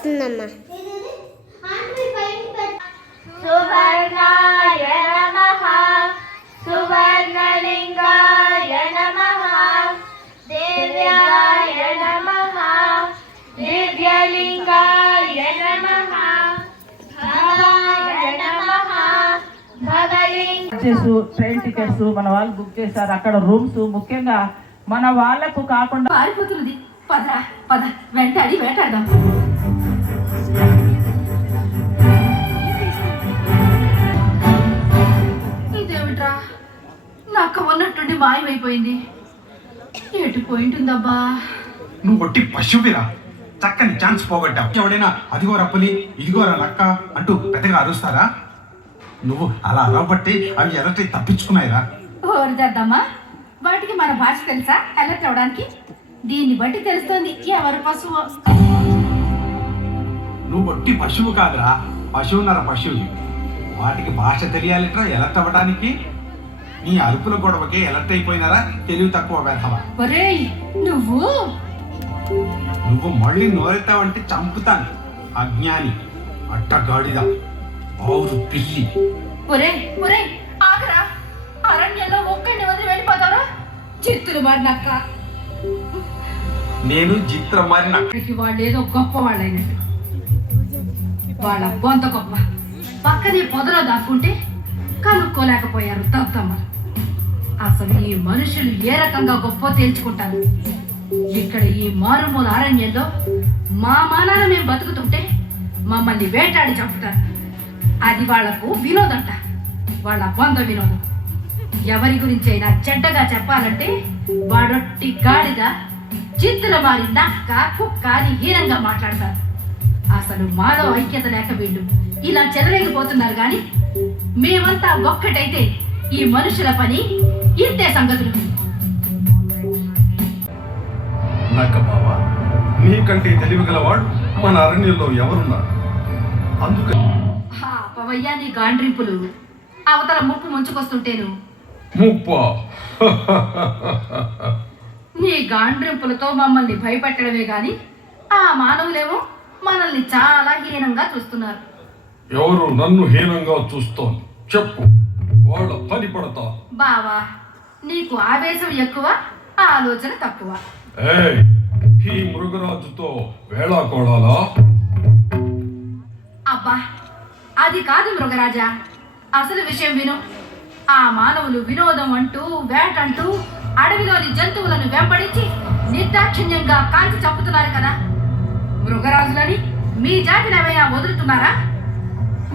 వస్తుందమ్మా. సువర్ణాయ నమః సువర్ణలింగాయ నమః దివ్యాయ నమః దివ్యలింగాయ నమః భవాయ నమః భవలింగ. ట్రైన్ టికెట్స్ మన వాళ్ళు బుక్ చేశారు, అక్కడ రూమ్స్ ముఖ్యంగా మన వాళ్ళకు కాకుండా పారిపోతున్నది. పద పద వెంటాడి వేటాడదాం. ఇదేమిట్రా నక్క ఉన్నట్టుండి మాయమైపోయింది. ఎటు పోయింటుందబ్బా? నువ్వు కొట్టి పశువురా, చక్కని ఛాన్స్ పోగొట్టావు. ఎవడైనా అదిగో రప్పలి ఇదిగోరా నక్క అంటూ పెద్దగా అరుస్తారా? నువ్వు అలా అరవబట్టి అవి ఎర్రటి తప్పించుకున్నాయిరా. ఓరు చేద్దామా, వాటికి మన భాష తెలుసా ఎలర్ట్ అవడానికి? దీన్ని బట్టి తెలుస్తోంది ఎవరు పశువు. నువ్వు కొట్టి పశువు కాదురా, పశువున్నర పశువు. వాటికి భాష తెలియాలిట్రా ఎలర్ట్ అవ్వడానికి. నీ అరుపుల గొడవకి ఎలర్ట్ అయిపోయినారా తెలివి తక్కువ వేధవా. ఒరేయ్ నువ్వు మళ్ళీ నోరెత్తావంటే చంపుతాను. అజ్ఞాని, అడ్డగాడిద, ఆవురు పిల్లి. ఒరే ఒరే ఆగరా, అరణ్యంలో ఒక్కడిని వదిలి వెళ్ళిపోతారా? చిత్తులు మారినక్క. నేను చిత్ర మారిన వాళ్ళు ఏదో గొప్ప వాళ్ళైనట్టు. వాళ్ళ బొంత గొప్ప. పక్కనే పొదలో దాక్కుంటే కనుక్కోలేకపోయారు దత్తమ్మ. అసలు ఈ మనుషులు ఏ రకంగా గొప్ప తేల్చుకుంటారు. ఇక్కడ ఈ మారుమూల అరణ్యంలో మా మానాన మేము బతుకుతుంటే మమ్మల్ని వేటాడి చంపుతారు. అది వాళ్లకు వినోదంట, వాళ్ళ బొంద వినోదం. ఎవరి గురించి అయినా చెడ్డగా చెప్పాలంటే వాడొట్టి గాడిద, చిత్తుల మారి నక్క, కుక్క అని హీనంగా మాట్లాడతారు. అసలు మాలో ఐక్యత లేక వీళ్ళు ఇలా చెలరేగిపోతున్నారు. కానీ మేమంతా ఒక్కటైతే ఈ మనుషుల పని ఇంతే సంగతులు. నక్క బావా, నీకంటే తెలివిగలవాడు మన అరణ్యంలో ఎవరున్నారు? అందుకని పవయ్యా నీ గాండ్రింపులు. అవతల ముప్పు ముంచుకొస్తుంటేను ముప్పా నీ గాండ్రింపులతో మమ్మల్ని భయపెట్టడమే గాని ఆ మానవులేమో మనల్ని చాలా హీనంగా చూస్తున్నారు. ఎవరు నన్ను హీనంగా చూస్తోంది చెప్పు, వాళ్ళ పని పడతా. బావా, నీకు ఆవేశం ఎక్కువ, ఆలోచన తక్కువ. ఏయ్, ఈ మృగరాజుతో వేళాకోళాలా? అబ్బా, అది కాదు మృగరాజా, అసలు విషయం విను. ఆ మానవులు వినోదం అంటూ వేటంటూ అడవిలోని జంతువులను వెంబడించి నిర్దాక్షిణ్యంగా కాల్చి చంపుతున్నారు కదా. మృగరాజులని మీ జాతిని ఏమైనా వదులుతున్నారా?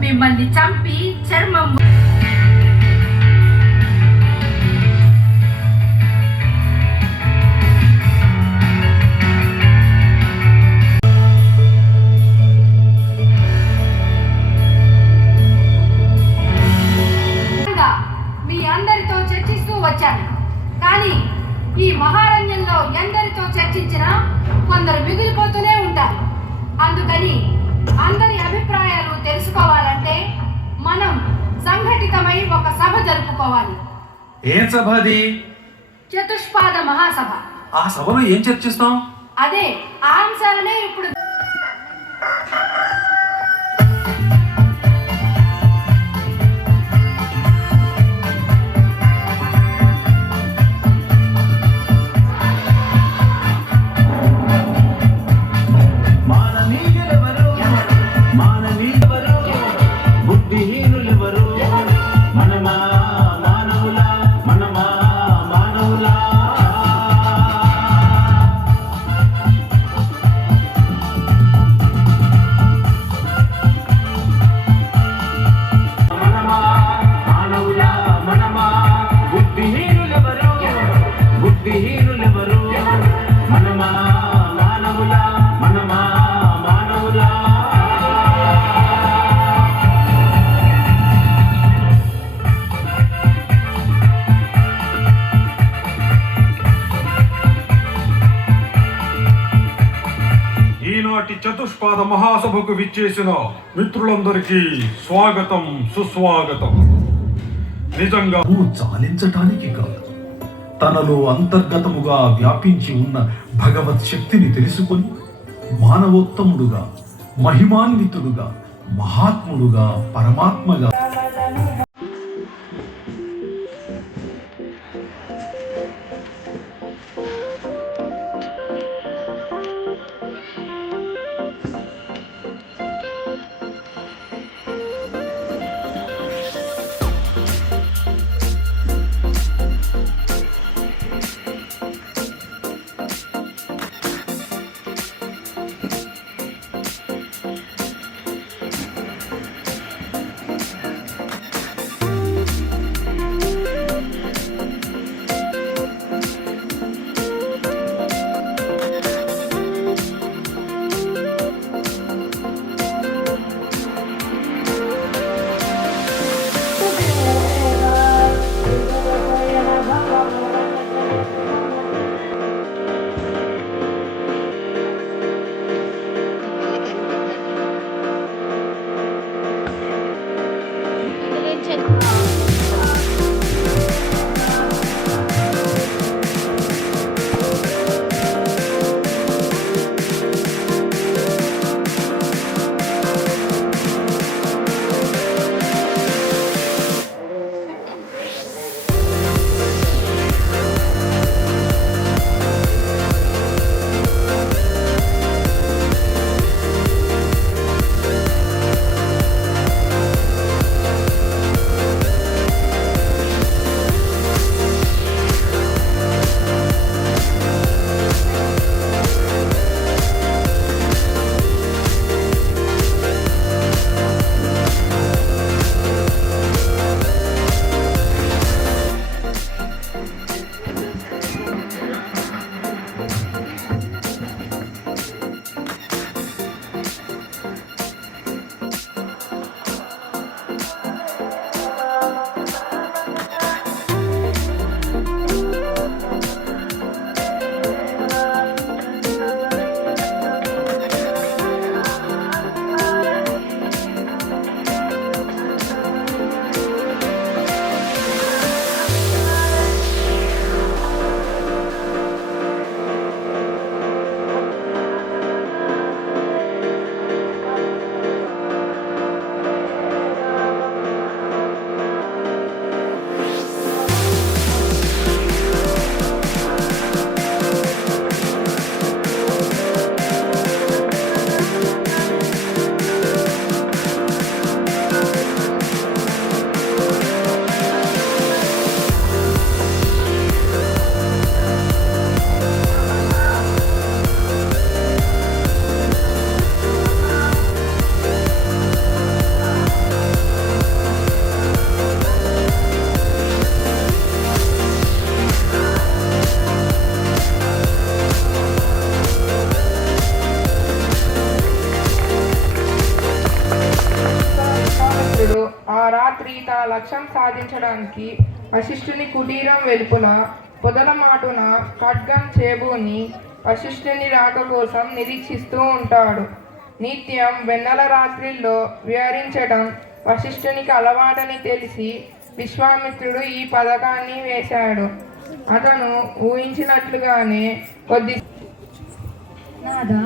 మిమ్మల్ని చంపి చర్మం మీ అందరితో చర్చిస్తూ వచ్చాను. కానీ ఈ మహారణ్యంలో ఎందరితో చర్చించినా కొందరు మిగిలిపోతూనే ఉంటారు. అందుకని అందరి అభిప్రాయాలు తెలుసుకోవాలంటే మనం సంఘటితమై ఒక సభ జరుపుకోవాలి. ఏం సభ అది? చతుష్పాద మహాసభ. ఆ సభలో ఏం చర్చిస్తాం? అదే ఆ అంశాలనే ఇప్పుడు చతుష్పాద మహాసభకు విచ్చేసిన మిత్రులందరికీ స్వాగతం, సుస్వాగతం. నిజంగా చాలించటానికి కాదు, తనలో అంతర్గతముగా వ్యాపించి ఉన్న భగవత్ శక్తిని తెలుసుకొని మానవోత్తముడుగా మహిమాన్వితుడుగా, మహాత్ముడుగా, పరమాత్మగా రాత్రి తన లక్ష్యం సాధించడానికి వశిష్ఠుని కుటీరం వెలుపల పొదల మాటున ఖడ్గం చేబూని వశిష్ఠుని రాక కోసం నిరీక్షిస్తూ ఉంటాడు. నిత్యం వెన్నెల రాత్రిల్లో విహరించడం వశిష్ఠునికి అలవాటని తెలిసి విశ్వామిత్రుడు ఈ పథకాన్ని వేశాడు. అతను ఊహించినట్లుగానే కొద్ది నాదా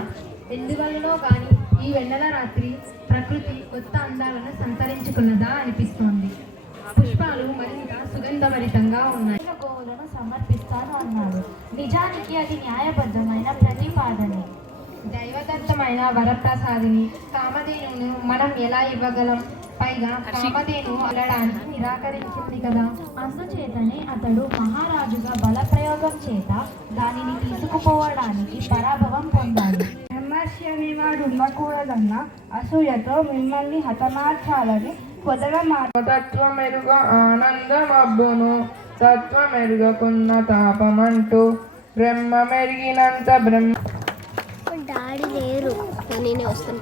ఎందువల్లనో కానీ ఈ వెన్నెల రాత్రి ప్రకృతి కొత్త అందాలను సంతరించుకున్నదా అనిపిస్తోంది. పుష్పాలు మరింత సుగంధభరితంగా ఉన్నాయి. గోవులను సమర్పిస్తాను అన్నాడు. నిజానికి అది న్యాయబద్ధమైన ప్రతిపాదనే. దైవదత్తమైన వరప్రసాదిని కామధేనును మనం ఎలా ఇవ్వగలం? పైగా కామధేను వెళ్ళడానికి నిరాకరించింది కదా. అందుచేతనే అతడు మహారాజుగా బలప్రయోగం చేత దానిని తీసుకుపోవడానికి పరాభవం పొందాలి. బ్రహ్మర్షి అనేవాడు ఉండకూడదన్న అసూయతో మిమ్మల్ని హతమార్చాలని పొదల తత్వమెరుగ ఆనందమబ్బును తత్వమెరుగకున్న తాపమంటూ బ్రహ్మ మెరిగినంత బ్రహ్మ డాడీ లేరు, నేనే వస్తాను.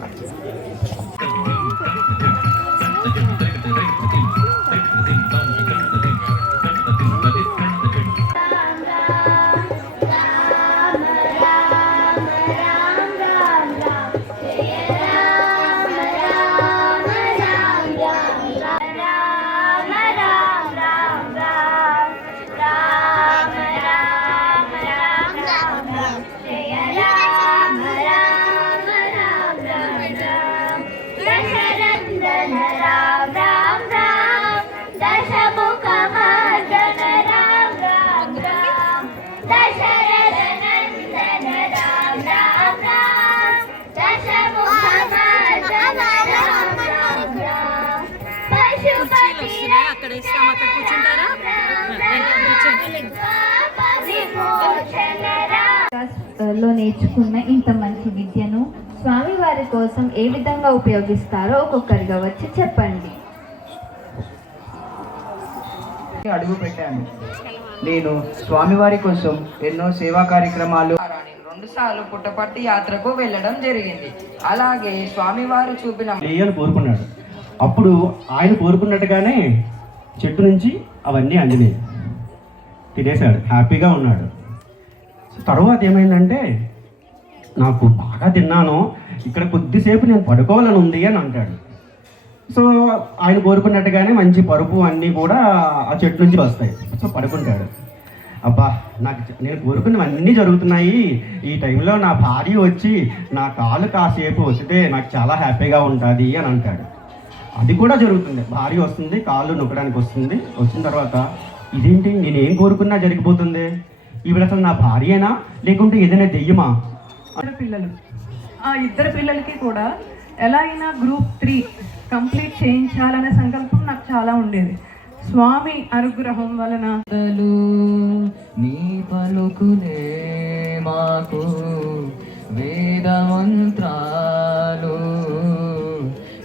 నేర్చుకున్న ఇంత మంచి విద్యను స్వామివారి కోసం ఏ విధంగా ఉపయోగిస్తారో ఒక్కొక్కరిగా వచ్చి చెప్పండి. అడుగు పెట్టాను. నేను స్వామివారి కోసం ఎన్నో సేవా కార్యక్రమాలు 2 సార్లు పుట్టపర్తి యాత్రకు వెళ్ళడం జరిగింది. అలాగే స్వామివారు చూపిన అని కోరుకున్నాడు. అప్పుడు ఆయన కోరుకున్నట్టుగానే చెట్టు నుంచి అవన్నీ అందినాయి, తినేశాడు, హ్యాపీగా ఉన్నాడు. తర్వాత ఏమైందంటే నాకు బాగా తిన్నాను, ఇక్కడ కొద్దిసేపు నేను పడుకోవాలని ఉంది అని అంటాడు. సో ఆయన కోరుకున్నట్టుగానే మంచి పరుపు అన్నీ కూడా ఆ చెట్టు నుంచి వస్తాయి. సో పడుకుంటాడు. అబ్బా నేను కోరుకున్నవన్నీ జరుగుతున్నాయి, ఈ టైంలో నా భార్య వచ్చి నా కాలు కాసేపు వస్తే నాకు చాలా హ్యాపీగా ఉంటుంది అని అంటాడు. అది కూడా జరుగుతుంది. భార్య వస్తుంది, కాళ్ళు నొక్కడానికి వస్తుంది. వచ్చిన తర్వాత ఇదేంటి, నేనేం కోరుకున్నా జరిగిపోతుంది, ఈవిడ అసలు నా భార్యేనా లేకుంటే ఏదైనా దెయ్యమా? పిల్లలు, ఆ ఇద్దరు పిల్లలకి కూడా ఎలా అయినా గ్రూప్ 3 కంప్లీట్ చేయించాలనే సంకల్పం నాకు చాలా ఉండేది. స్వామి అనుగ్రహం వలన నీ పలుకులే మాకు వేద మంత్రాలు,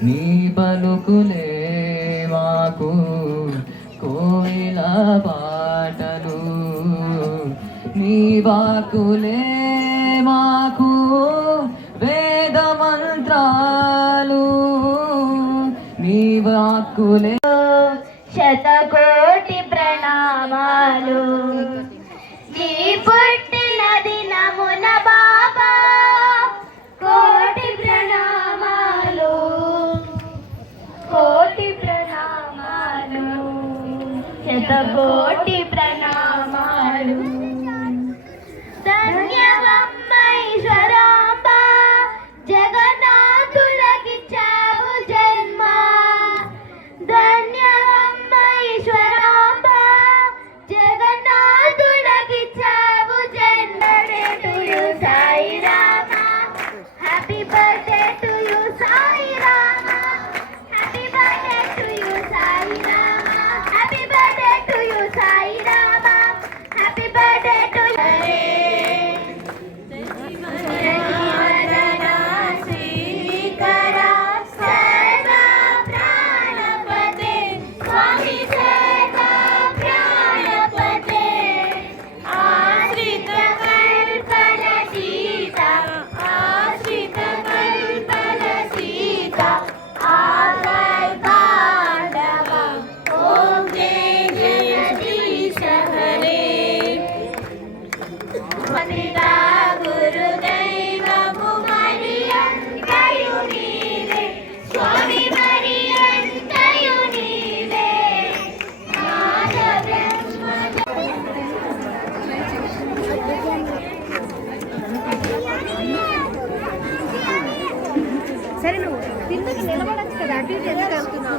నీ పలుకులే మాకు కోయిల పాటలు, నీ వాకులే మాకు వేద మంత్రాలు, నీ వాకులే. శతకోటి ప్రణామాలు నీ పుట్టిన దినమున బాబా, కోటి ప్రణామాలు, కోటి ప్రణామాలు, శతకోటి ప్రణామాలు. ధన్యవమ్మ ఈశ్వరాంబ, జగన్నాథులకిచ్చావు జన్మ. ధన్యవమ్మ ఈశ్వరాంబ, జగన్నాథులకిచ్చావు జన్మ. To you Sai Rama, happy birthday to you Sai Rama, happy birthday to you Sai Rama, happy birthday to you Sai Rama, happy birthday to you. సరే నువ్వు కిందకి నిలబడచ్చు కదా, అటు ఇటు ఎందుకు వెళ్తున్నావు?